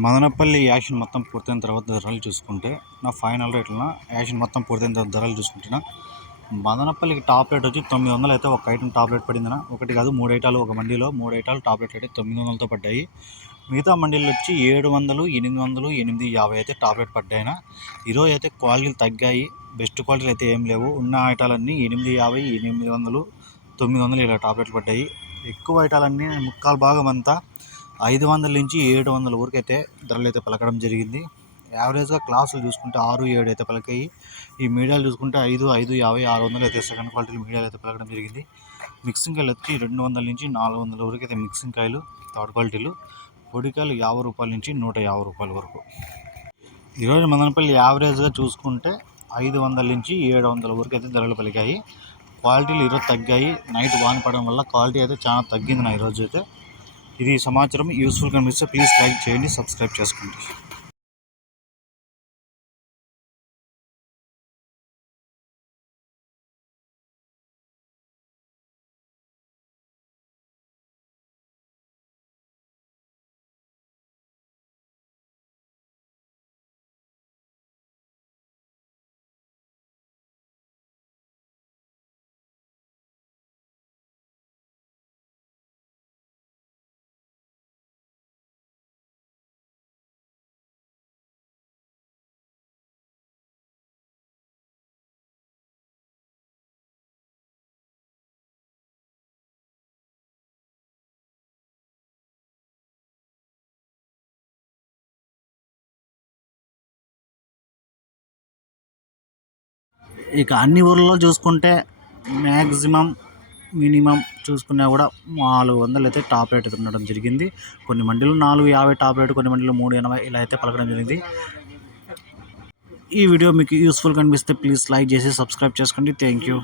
Madanapalle action మొత్తం పూర్తయిన తర్వాత ధరలు చూసుకుంటే నా ఫైనల్ రేట్లన యాక్షన్ మొత్తం పూర్తయిన తర్వాత ధరలు చూసుకుంటున్నా మదనపల్లికి టాప్ రేట్ వచ్చి తొమ్మిది వందలు అయితే ఒక ఐటమ్ టాప్ రేట్ పడిందినా. ఒకటి కాదు మూడు ఐటాలు ఒక మండీలో మూడు ఐటాలు టాప్ రేట్ అయితే తొమ్మిది వందలతో పడ్డాయి. మిగతా మండీలు వచ్చి ఏడు వందలు ఎనిమిది వందలు ఎనిమిది యాభై అయితే టాప్ రేట్ పడ్డాయినా. ఈరోజు అయితే క్వాలిటీలు తగ్గాయి. బెస్ట్ క్వాలిటీలు అయితే ఏం లేవు. ఉన్న ఐటాలన్నీ ఎనిమిది యాభై ఎనిమిది వందలు తొమ్మిది వందలు ఇలా టాప్ రేట్లు పడ్డాయి. ఎక్కువ ఐటాలన్నీ ముక్కాలు భాగం అంతా ఐదు వందల నుంచి ఏడు వందల వరకు అయితే ధరలు అయితే పలకడం జరిగింది. యావరేజ్గా క్లాసులు చూసుకుంటే ఆరు ఏడు అయితే పలికాయి. ఈ మీడియాలు చూసుకుంటే ఐదు ఐదు యాభై ఆరు వందలు అయితే సెకండ్ క్వాలిటీ మీడియాలు అయితే పలకడం జరిగింది. మిక్సింగ్ కాయలు వచ్చి రెండు వందల నుంచి నాలుగు వందల వరకు అయితే మిక్సింగ్ కాయలు థర్డ్ క్వాలిటీలు. పొడికాయలు యాభై రూపాయల నుంచి నూట యాభై రూపాయల వరకు. ఈరోజు మదనపల్లి యావరేజ్గా చూసుకుంటే ఐదు వందల నుంచి ఏడు వందల వరకు అయితే ధరలు పలికాయి. క్వాలిటీలు ఈరోజు తగ్గాయి. నైట్ వాన పడడం వల్ల క్వాలిటీ అయితే చాలా తగ్గింది నా ఈరోజు అయితే. ఇది సమాచారం యూస్ఫుల్ కనిపిస్తే ప్లీజ్ లైక్ చేయండి సబ్స్క్రైబ్ చేసుకోండి. ఇక అన్ని ఊర్లలో చూసుకుంటే మ్యాక్సిమం మినిమం చూసుకున్నా కూడా నాలుగు వందలు అయితే టాప్ రేట్ అయితే ఉండడం జరిగింది. కొన్ని మండీలు నాలుగు యాభై టాప్ రేట్ కొన్ని మండీలు మూడు ఎనభై ఇలా అయితే పలకడం జరిగింది. ఈ వీడియో మీకు యూస్ఫుల్ కనిపిస్తే ప్లీజ్ లైక్ చేసి సబ్స్క్రైబ్ చేసుకోండి. Thank you.